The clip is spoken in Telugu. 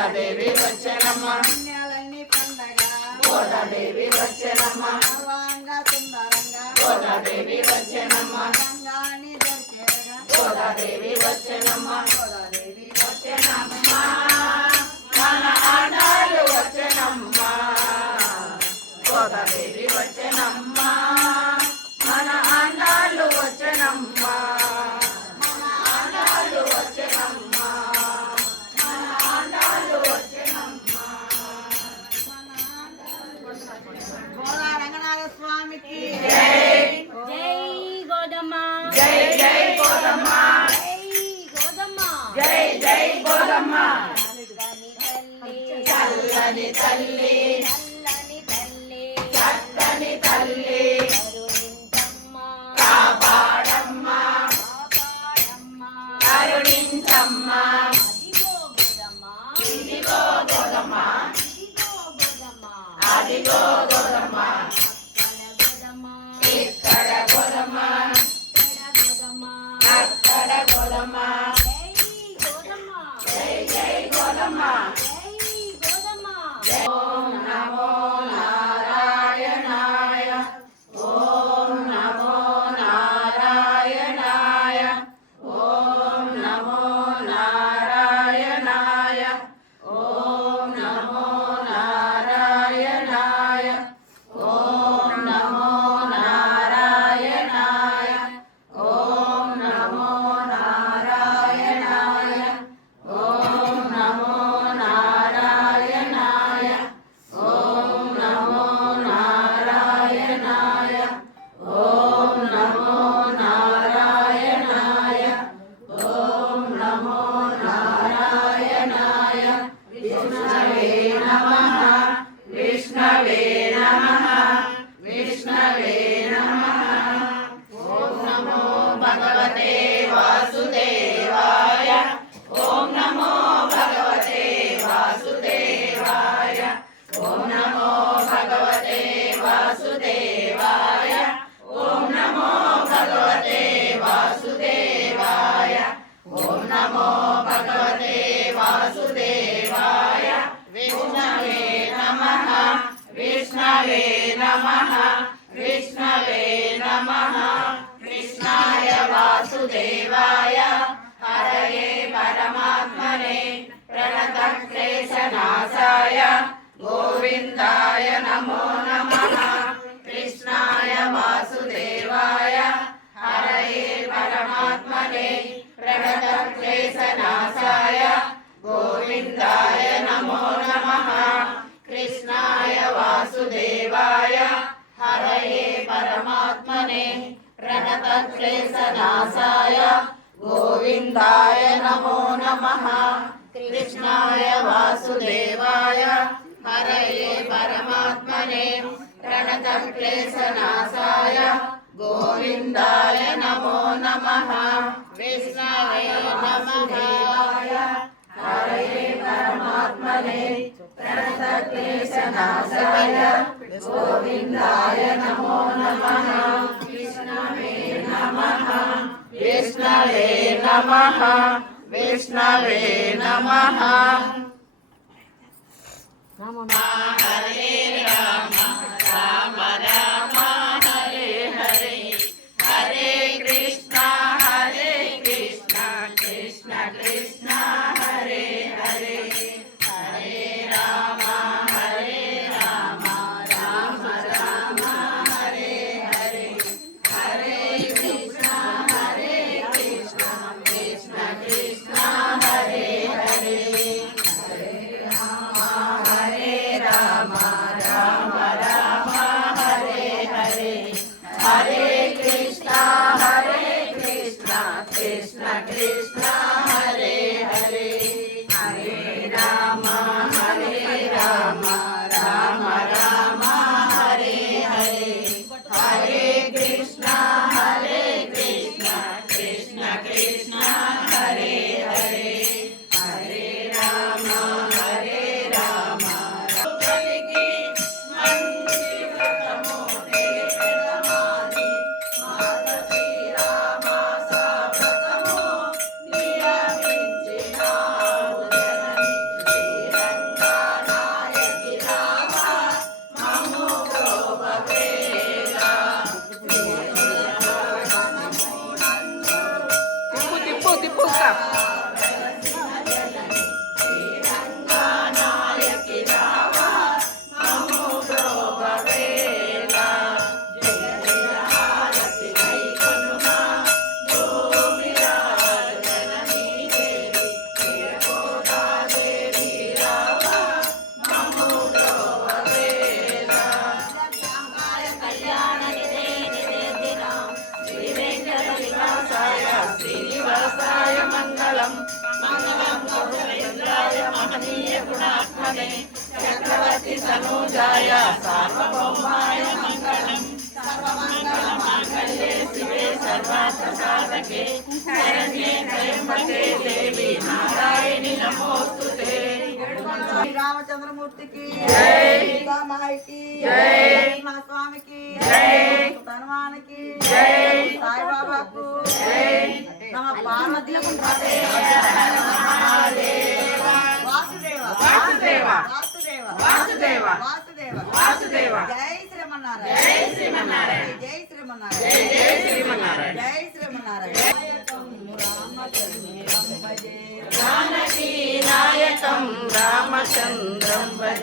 గోదాదేవి వచ్చెనమ్మ పుణ్యాలన్నీ పండగ గోదాదేవి వచ్చెనమ్మ సర్వాంగ సుందరంగా గోదాదేవి వచ్చెనమ్మ గంగాని దొరికేరగా గోదాదేవి వచ్చెనమ్మ గోదాదేవి వచ్చెనమ్మ మన ఆడాలు వచ్చెనమ్మ గోదాదేవి వచ్చెనమ్మ మన ఆడాలు వచ్చెనమ్మ మన ఆడాలు వచ్చెనమ్మ మన ఆడాలు వచ్చెనమ్మ గోదా రంగనాథ స్వామికి జై గోదమ్మ జై జై గోదమ్మ జై జై గోదమ్మ చల్లని తల్లి చక్కని తల్లి కాపాడమ్మ కరుణించమ్మ ఇదిగో గోదమ్మ అదిగో గోదమ్మ ఇక్కడ గోదమ్మ అక్కడ గోదమ్మ జై జై గోదమ్మ ఓం నమో నారాయణాయ ఓం నమో నారాయణాయ ఓం నమో నారాయణాయ ఓం నమో నారాయణాయ ఓం నమో నారాయణాయ ఓం నమో నారాయణాయ ఓం నమో నారాయణాయ ఓం నమో నారాయణాయ ఓం నమో నారాయణాయ ఓం నమో నారాయణాయ విష్ణవే నమః విష్ణవే నమః విష్ణవే నమః ఓం నమో భగవతే వాసుదేవాయ ఓం నమో భగవతే వాసుదేవాయ ఓం నమో భగవతే వాసుదేవాయ ఓం నమో భగవతే వాసుదేవాయ ఓం నమో భగవతే వాసుదేవాయ విష్ణవే నమః విష్ణవే నమః విష్ణవే నమః కృష్ణాయ వాసుదేవాయ హరయే పరమాత్మనే ప్రణతక్లేశనాశాయ గోవిందాయ నమో నమః కృష్ణాయ వాసుదేవాయ హరయే పరమాత్మనే ప్రణతక్లేశనాశాయ గోవిందాయ నమో నమః కృష్ణాయ వాసుదేవాయ హరయే పరమాత్మనే ప్రణతక్లేశనాశాయ గోవిందాయ నమో నమః కృష్ణాయ వాసుదేవాయ హరయే పరమాత్మనే ప్రణతక్లేశనాశాయ గోవిందాయ నమో నమః విష్ణవే నమః హరయే పరమాత్మనే ప్రణతక్లేశనాశాయ గోవిందాయ నమో నమః విష్ణవే నమః విష్ణవే నమః విష్ణవే నమః హరే రామ రామ రామ హరే హరే హరే కృష్ణ కృష్ణ కృష్ణ హరే హరే హరే రామ రామ రామ హరే హరే హరే కృష్ణ కృష్ణ కృష్ణ హరే హరే హరే రామ ब्रह्मणे चक्रवर्ती तनूजाय सार्वभौमाय मङ्गलम् सर्वमङ्गलमाङ्गल्ये शिवे सर्वार्थसाधके शरण्ये त्र्यम्बके देवी नारायणि नमोस्तुते శ్రీ రామచంద్రమూర్తికి జై. సీతామాయికి జై. స్వామికి జై. హనుమానికి జై. సాయిబాబాకు నమ పార్వతీ వాసుదేవ వాసుదేవ. వాసుదేవ వాసుదేవ. వాసుదేవ వాసుదేవ. జై శ్రీమన్నారాయణ జై శ్రీమన్నారాయణ. జై శ్రీమన్నారాయణ జై శ్రీమన్నారాయణ. జై శ్రీమన్నారాయణ రామచంద్రం భజే जानकी नायकं रामचन्द्रं भजे